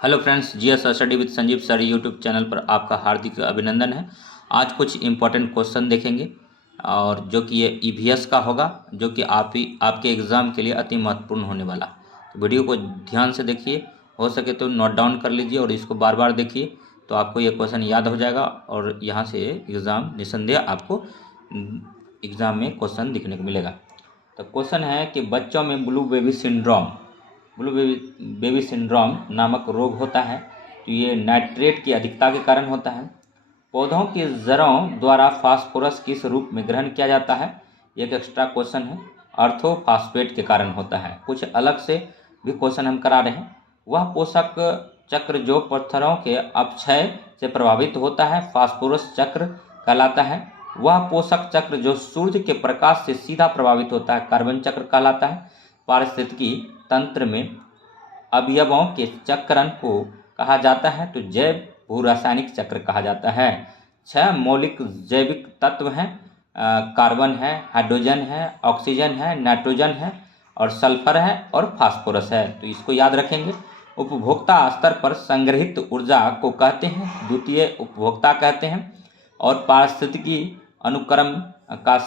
Hello friends, GS study with Sanjeev sir YouTube channel पर आपका हार्दिक अभिनंदन है। आज कुछ इम्पोर्टेंट क्वेश्चन देखेंगे और जो कि ये ईवीएस का होगा, जो कि आपके एग्ज़ाम के लिए अति महत्वपूर्ण होने वाला। तो वीडियो को ध्यान से देखिए, हो सके तो नोट डाउन कर लीजिए और इसको बार बार देखिए, तो आपको ये क्वेश्चन याद हो जाएगा और यहाँ से एग्ज़ाम निसंदेह आपको एग्ज़ाम में क्वेश्चन दिखने को मिलेगा। तो क्वेश्चन है कि बच्चों में ब्लू बेबी सिंड्रोम नामक रोग होता है। तो ये नाइट्रेट की अधिकता के कारण होता है। पौधों की जड़ों द्वारा फास्फोरस किस रूप में ग्रहण किया जाता है? एक एक्स्ट्रा क्वेश्चन है। अर्थोफॉस्फेट के कारण होता है। कुछ अलग से भी क्वेश्चन हम करा रहे हैं। वह पोषक चक्र जो पत्थरों के अपक्षय से प्रभावित होता है फास्फोरस चक्र कहलाता है। वह पोषक चक्र जो सूर्य के प्रकाश से सीधा प्रभावित होता है कार्बन चक्र कहलाता है। पारिस्थितिकी तंत्र में अवयवों के चक्रण को कहा जाता है तो जैव भू रासायनिक चक्र कहा जाता है। 6 मौलिक जैविक तत्व हैं। कार्बन है, हाइड्रोजन है, ऑक्सीजन है, नाइट्रोजन है और सल्फर है और फास्फोरस है। तो इसको याद रखेंगे। उपभोक्ता स्तर पर संग्रहित ऊर्जा को कहते हैं द्वितीय उपभोक्ता कहते हैं। और पारिस्थितिकी अनुक्रम का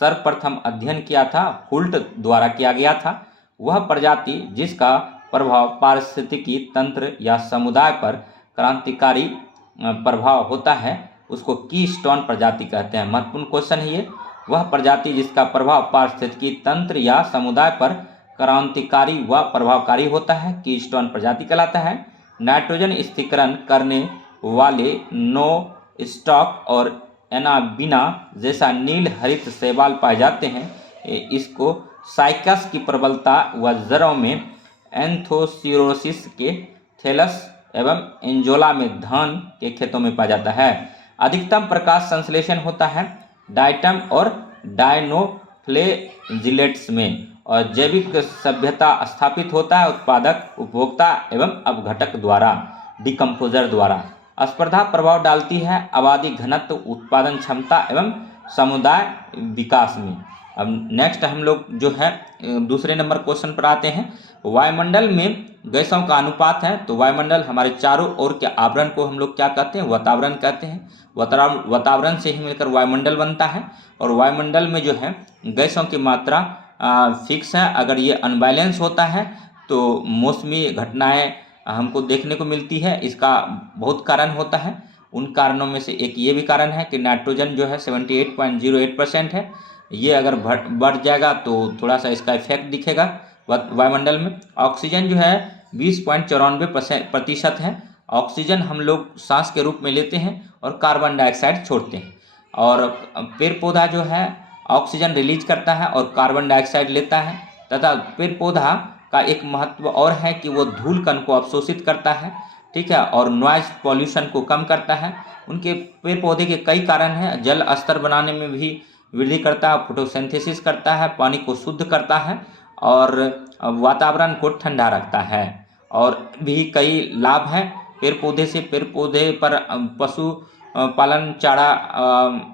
सर्वप्रथम अध्ययन किया था हुल्ट द्वारा किया गया था। वह प्रजाति जिसका प्रभाव पारिस्थितिकी तंत्र या समुदाय पर क्रांतिकारी प्रभाव होता है उसको कीस्टोन प्रजाति कहते हैं। महत्वपूर्ण क्वेश्चन है ये। वह प्रजाति जिसका प्रभाव पारिस्थितिकी तंत्र या समुदाय पर क्रांतिकारी व प्रभावकारी होता है कीस्टोन प्रजाति कहलाता है। नाइट्रोजन स्थिरीकरण करने वाले नो स्टॉक और एनाबिना जैसा नील हरित शैवाल पाए जाते हैं। इसको साइकस की प्रबलता व जड़ों में एंथोसिरोसिस के थैलस एवं एंजोला में धान के खेतों में पाया जाता है। अधिकतम प्रकाश संश्लेषण होता है डाइटम और डायनोफ्लेजिलेट्स में। और जैविक सभ्यता स्थापित होता है उत्पादक उपभोक्ता एवं अपघटक द्वारा डिकम्पोजर द्वारा। स्पर्धा प्रभाव डालती है आबादी घनत्व उत्पादन क्षमता एवं समुदाय विकास में। अब नेक्स्ट हम लोग जो है दूसरे नंबर क्वेश्चन पर आते हैं। वायुमंडल में गैसों का अनुपात है। तो वायुमंडल हमारे चारों ओर के आवरण को हम लोग क्या कहते हैं? वातावरण कहते हैं। वातावरण से ही मिलकर वायुमंडल बनता है। और वायुमंडल में जो है गैसों की मात्रा फिक्स है। अगर ये अनबैलेंस होता है तो मौसमी घटनाएं हमको देखने को मिलती है। इसका बहुत कारण होता है। उन कारणों में से एक ये भी कारण है कि नाइट्रोजन जो है 78.08% है। ये अगर बढ़ जाएगा तो थोड़ा सा इसका इफेक्ट दिखेगा वायुमंडल में। ऑक्सीजन जो है 20.94% है। ऑक्सीजन हम लोग सांस के रूप में लेते हैं और कार्बन डाइऑक्साइड छोड़ते हैं। और पेड़ पौधा जो है ऑक्सीजन रिलीज करता है और कार्बन डाइऑक्साइड लेता है। तथा पेड़ पौधा का एक महत्व और है कि वो धूल कण को अवशोषित करता है, ठीक है, और नॉइज पॉल्यूशन को कम करता है। उनके पेड़ पौधे के कई कारण हैं। जल स्तर बनाने में भी वृद्धि करता है, फोटोसिंथेसिस करता है, पानी को शुद्ध करता है और वातावरण को ठंडा रखता है। और भी कई लाभ हैं पेड़ पौधे से। पेड़ पौधे पर पशु पालन चारा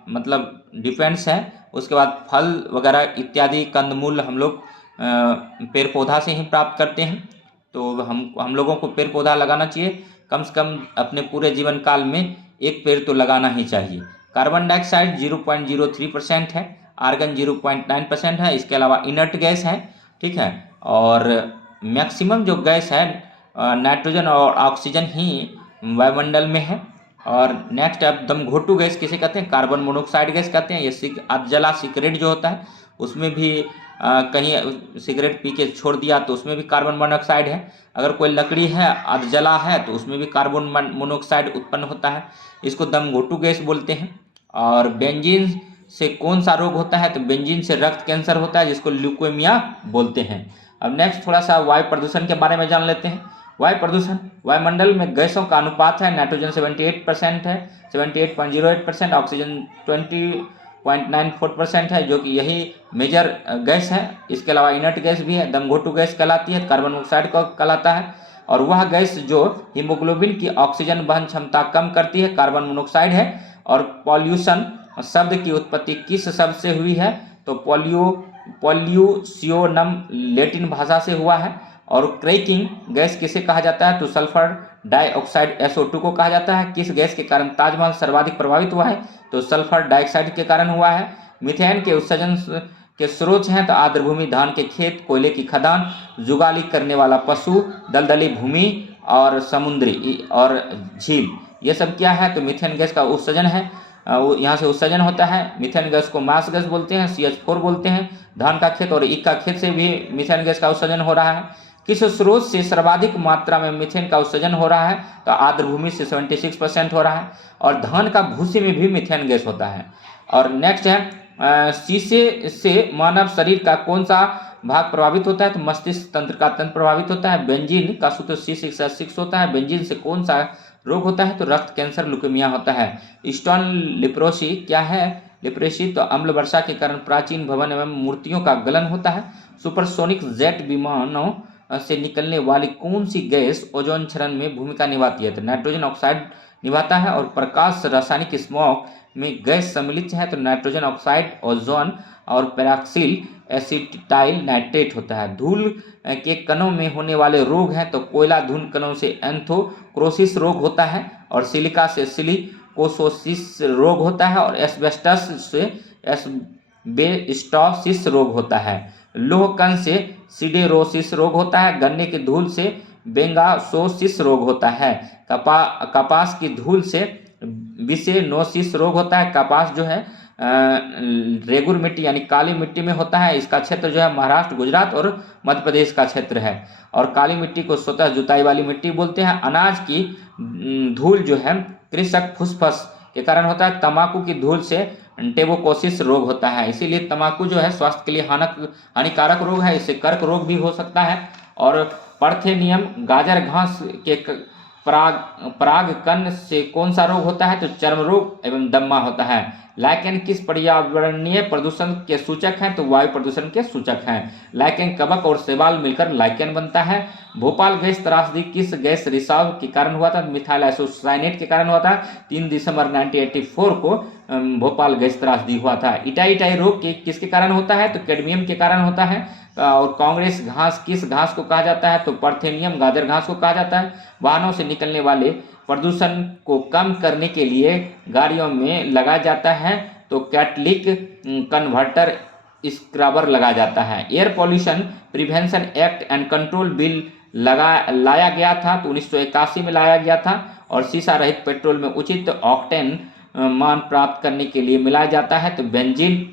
मतलब डिपेंड्स है। उसके बाद फल वगैरह इत्यादि कंदमूल हम लोग पेड़ पौधा से ही प्राप्त करते हैं। तो हम लोगों को पेड़ पौधा लगाना चाहिए। कम से कम अपने पूरे जीवन काल में एक पेड़ तो लगाना ही चाहिए। कार्बन डाइऑक्साइड 0.03% है। आर्गन 0.9% है। इसके अलावा इनर्ट गैस है, ठीक है। और मैक्सिमम जो गैस है नाइट्रोजन और ऑक्सीजन ही वायुमंडल में है। और नेक्स्ट अब दमघोटू गैस किसे कहते हैं? कार्बन मोनोऑक्साइड गैस कहते हैं। ये अधजला सिगरेट जो होता है उसमें भी कहीं सिगरेट पी के छोड़ दिया तो उसमें भी कार्बन मोनोऑक्साइड है। अगर कोई लकड़ी है अधजला है तो उसमें भी कार्बन मोनोऑक्साइड उत्पन्न होता है। इसको दमघोटू गैस बोलते हैं। और बेंजीन से कौन सा रोग होता है? तो बेंजीन से रक्त कैंसर होता है जिसको ल्यूकेमिया बोलते हैं। अब नेक्स्ट थोड़ा सा वायु प्रदूषण के बारे में जान लेते हैं। वायु प्रदूषण वायुमंडल में गैसों का अनुपात है। नाइट्रोजन 78% है, 78.08%। ऑक्सीजन 20.94% है, जो कि यही मेजर गैस है। इसके अलावा इनर्ट गैस भी है, दमघोटू गैस कहलाती है, कार्बन मोनोऑक्साइड को कहलाता है। और वह गैस जो हीमोग्लोबिन की ऑक्सीजन वहन क्षमता कम करती है कार्बन मोनोऑक्साइड है। और पॉल्यूशन शब्द की उत्पत्ति किस शब्द से हुई है? तो पॉल्यूसियोनम लैटिन भाषा से हुआ है। और क्रैकिंग गैस किसे कहा जाता है? तो सल्फर डाइऑक्साइड SO2 को कहा जाता है। किस गैस के कारण ताजमहल सर्वाधिक प्रभावित हुआ है? तो सल्फर डाइऑक्साइड के कारण हुआ है। मीथेन के उत्सर्जन के स्रोत हैं तो आर्द्रभूमि, धान के खेत, कोयले की खदान, जुगाली करने वाला पशु, दलदली भूमि और समुद्री और झील, ये सब क्या है? तो मीथेन गैस का उत्सर्जन है। यहाँ से उत्सर्जन होता है। मीथेन गैस को मास गैस बोलते हैं, CH4 बोलते हैं। धान का खेत और ईख का खेत से भी मीथेन गैस का उत्सर्जन हो रहा है। किस स्रोत से सर्वाधिक मात्रा में मीथेन का उत्सर्जन हो रहा है? तो आर्द्रभूमि से 76% हो रहा है। और धान का भूसे में भी मीथेन गैस होता है। और नेक्स्ट है शीशे से मानव शरीर का कौन सा भाग प्रभावित होता है? तो मस्तिष्क तंत्र का तंत्र प्रभावित होता है। बेंजीन का सूत्र C6H6 होता है। बेंजीन से कौन सा रोग होता है? तो रक्त कैंसर, ल्यूकेमिया होता है। स्टोन लिप्रोसी क्या है? लिप्रेसी तो अम्ल वर्षा के कारण प्राचीन भवन एवं मूर्तियों का गलन होता है। सुपरसोनिक जेट विमानों से निकलने वाली कौन सी गैस ओजोन क्षरण में भूमिका निभाती है? तो नाइट्रोजन ऑक्साइड निभाता है। और प्रकाश रासायनिक स्मॉग में गैस सम्मिलित है तो नाइट्रोजन ऑक्साइड, ओजोन और पेरोक्सिल एसिटाइल नाइट्रेट होता है। धूल के कणों में होने वाले रोग हैं तो कोयला धूल कणों से एंथ्रोक्रोसिस रोग होता है। और सिलिका से सिलिकोसिस रोग होता है। और एस्बेस्टस से एस्बेस्टोसिस रोग होता है। लोह कण से सिडेरोसिस रोग होता है। गन्ने की धूल से बेंगासोसिस रोग होता है। कपास की धूल से बिसेनोसिस रोग होता है। कपास जो है रेगुर मिट्टी यानी काली मिट्टी में होता है। इसका क्षेत्र जो है महाराष्ट्र, गुजरात और मध्य प्रदेश का क्षेत्र है। और काली मिट्टी को स्वतः जुताई वाली मिट्टी बोलते हैं। अनाज की धूल जो है कृषक फुसफस के कारण होता है। तंबाकू की धूल से टेबोकोसिस रोग होता है। इसीलिए तंबाकू जो है स्वास्थ्य के लिए हानिकारक रोग है। इससे कर्क रोग भी हो सकता है। और पार्थेनियम गाजर घास के परागकण से कौन सा रोग होता है? तो चर्म रोग एवं दम्मा होता है। लाइकेन किस पर्यावरणीय प्रदूषण के सूचक हैं? तो वायु प्रदूषण के सूचक हैं। लाइकेन, कवक और शैवाल मिलकर लाइकेन बनता है। भोपाल गैस त्रासदी किस गैस रिसाव के कारण हुआ था? मिथाइल आइसोसाइनेट के कारण हुआ था। 3 दिसंबर 1984 को भोपाल गैस त्रासदी हुआ था। इटाई रोग किसके कारण होता है? तो कैडमियम के कारण होता है। और कांग्रेस घास किस घास को कहा जाता है? तो पार्थेनियम गाजर घास को कहा जाता है। वाहनों से निकलने वाले प्रदूषण को कम करने के लिए गाड़ियों में लगाया जाता है तो कैटलिक कन्वर्टर स्क्रबर लगाया जाता है। Air pollution prevention act and control bill लाया गया था तो 1981 में लाया गया था। और शीशा रहित पेट्रोल में उचित ऑक्टेन मान प्राप्त करने के लिए मिलाया जाता है तो बेंजीन,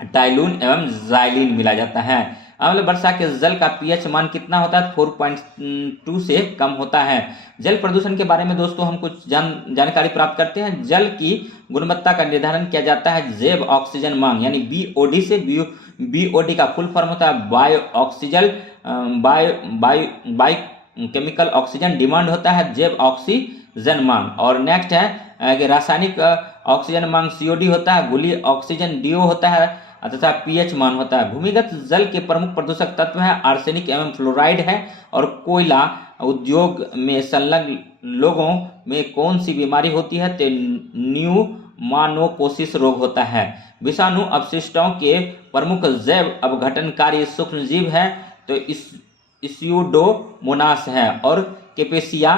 टाइलून एवं जाइलिन मिलाया जाता है। अम्ल वर्षा के जल का pH मान कितना होता है? 4.2 से कम होता है। जल प्रदूषण के बारे में दोस्तों हम कुछ जानकारी प्राप्त करते हैं। जल की गुणवत्ता का निर्धारण किया जाता है जैव ऑक्सीजन मांग यानी BOD से। BOD का फुल फॉर्म होता है बायो केमिकल ऑक्सीजन डिमांड होता है जैव ऑक्सीजन मांग। और नेक्स्ट है कि रासायनिक ऑक्सीजन मांग COD होता है। गोलीय ऑक्सीजन DO होता है तथा pH मान होता है। भूमिगत जल के प्रमुख प्रदूषक तत्व है आर्सेनिक एवं फ्लोराइड है। और कोयला उद्योग में संलग्न लोगों में कौन सी बीमारी होती है? तो न्यूमानोकोसिस रोग होता है। विषाणु अपशिष्टों के प्रमुख जैव अपघटनकारी सूक्ष्मजीव है तो स्यूडोमोनास है। और कैपेसिया,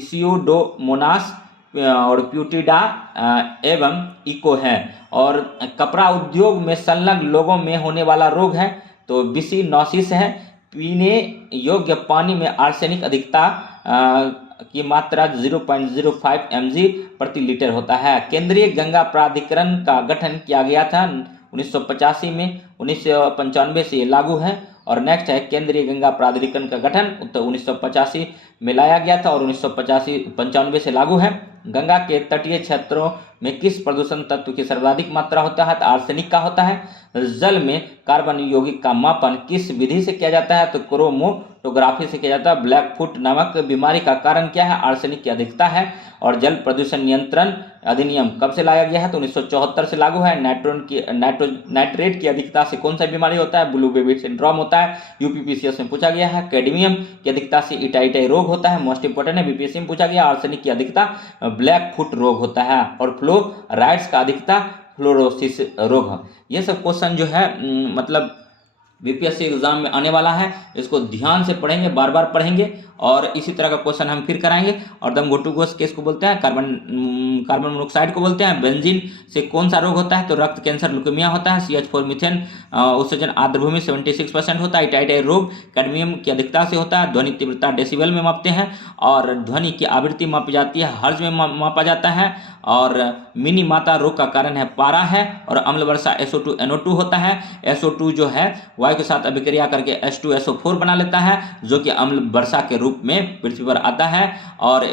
स्यूडोमोनास और प्यूटिडा एवं इको है। और कपड़ा उद्योग में संलग्न लोगों में होने वाला रोग है तो बिसिनोसिस है। पीने योग्य पानी में आर्सेनिक अधिकता की मात्रा 0.05 mg प्रति लीटर होता है। केंद्रीय गंगा प्राधिकरण का गठन किया गया था 1985 में। 1995 से ये लागू है। और नेक्स्ट है केंद्रीय गंगा प्राधिकरण का गठन तो 1985 में लाया गया था और 1995 से लागू है। गंगा के तटीय क्षेत्रों में किस प्रदूषण तत्व की सर्वाधिक मात्रा होता है? तो आर्सेनिक का होता है। जल में कार्बन यौगिक का मापन किस विधि से किया जाता है? तो क्रोमोटोग्राफी से किया जाता है। ब्लैक फुट नामक बीमारी का कारण क्या है? आर्सेनिक की अधिकता है। और जल प्रदूषण नियंत्रण अधिनियम कब से लाया गया है? तो 1974 से लागू है। नाइट्रेट की अधिकता से कौन सा बीमारी होता है? ब्लू बेबी सिंड्रोम होता है। UPPCS में पूछा गया है। कैडमियम की अधिकता से इटाई रोग होता है। मोस्ट इंपोर्टेंट है, BPSC में पूछा गया। आर्सेनिक की अधिकता ब्लैक फुट रोग होता है। और फ्लोराइड्स का अधिकता फ्लोरोसिस रोग। ये सब क्वेश्चन जो है मतलब बीपीएससी एग्जाम में आने वाला है। इसको ध्यान से पढ़ेंगे, बार बार पढ़ेंगे और इसी तरह का क्वेश्चन हम फिर कराएंगे। और दम घोटू घोष केस को बोलते हैं, कार्बन मोनोक्साइड को बोलते हैं। बेंजीन से कौन सा रोग होता है? तो रक्त कैंसर, ल्यूकेमिया होता है। CH4 मीथेन उत्सर्जन आर्द्रभूमि 76% होता है। टाइटाई रोग कैडमियम की अधिकता से होता है। ध्वनि तीव्रता डेसिबल में मापते हैं और ध्वनि की आवृत्ति मापी जाती है, हर्ज में मापा जाता है। और मिनी माता रोग का कारण है पारा है। और अम्ल वर्षा SO2 NO2 होता है। SO2 जो है वायु के साथ अभिक्रिया करके H2SO4 बना लेता है, जो कि अम्ल वर्षा के रूप में पृथ्वी पर आता है। और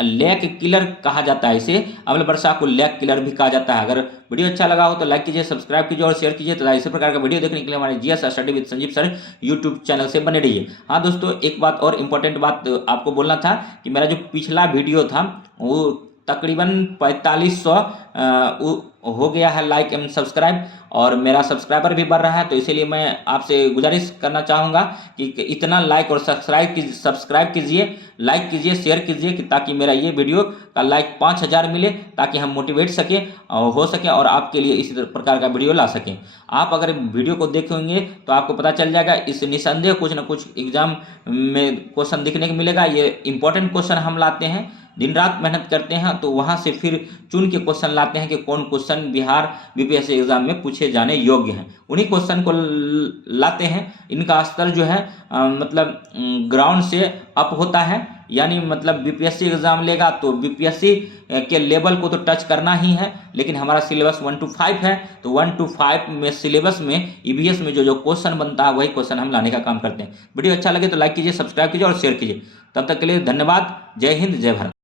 लैक किलर कहा जाता है इसे, अम्ल वर्षा को लैक किलर भी कहा जाता है। अगर वीडियो अच्छा लगा हो तो लाइक कीजिए, सब्सक्राइब कीजिए और शेयर कीजिए तथा इसी प्रकार का वीडियो देखने के लिए हमारे GS study with Sanjeev sir YouTube channel से बने रहिए। हाँ दोस्तों, एक बात और इम्पोर्टेंट बात आपको बोलना था कि मेरा जो पिछला वीडियो था वो तकरीबन 4500 हो गया है लाइक एंड सब्सक्राइब, और मेरा सब्सक्राइबर भी बढ़ रहा है। तो इसीलिए मैं आपसे गुजारिश करना चाहूँगा कि इतना लाइक और सब्सक्राइब कीजिए, लाइक कीजिए, शेयर कीजिए कि ताकि मेरा ये वीडियो का लाइक 5000 मिले, ताकि हम मोटिवेट सकें हो सके और आपके लिए इसी प्रकार का वीडियो ला सकें। आप अगर वीडियो को देखेंगे तो आपको पता चल जाएगा, इस निसंदेह कुछ ना कुछ एग्जाम में क्वेश्चन दिखने को मिलेगा। ये इंपॉर्टेंट क्वेश्चन हम लाते हैं, दिन रात मेहनत करते हैं, तो वहाँ से फिर चुन के क्वेश्चन लाते हैं कि कौन क्वेश्चन बिहार BPSC एग्जाम में पूछे जाने योग्य हैं। उन्हीं क्वेश्चन को लाते हैं। इनका स्तर जो है मतलब ग्राउंड से अप होता है, यानी मतलब BPSC एग्जाम लेगा तो BPSC के लेवल को तो टच करना ही है। लेकिन हमारा सिलेबस 1 to 5 है, तो 1 to 5 में सिलेबस में EVS में जो क्वेश्चन बनता है वही क्वेश्चन हम लाने का काम करते हैं। वीडियो अच्छा लगे तो लाइक कीजिए, सब्सक्राइब कीजिए और शेयर कीजिए। तब तक के लिए धन्यवाद। जय हिंद, जय भारत।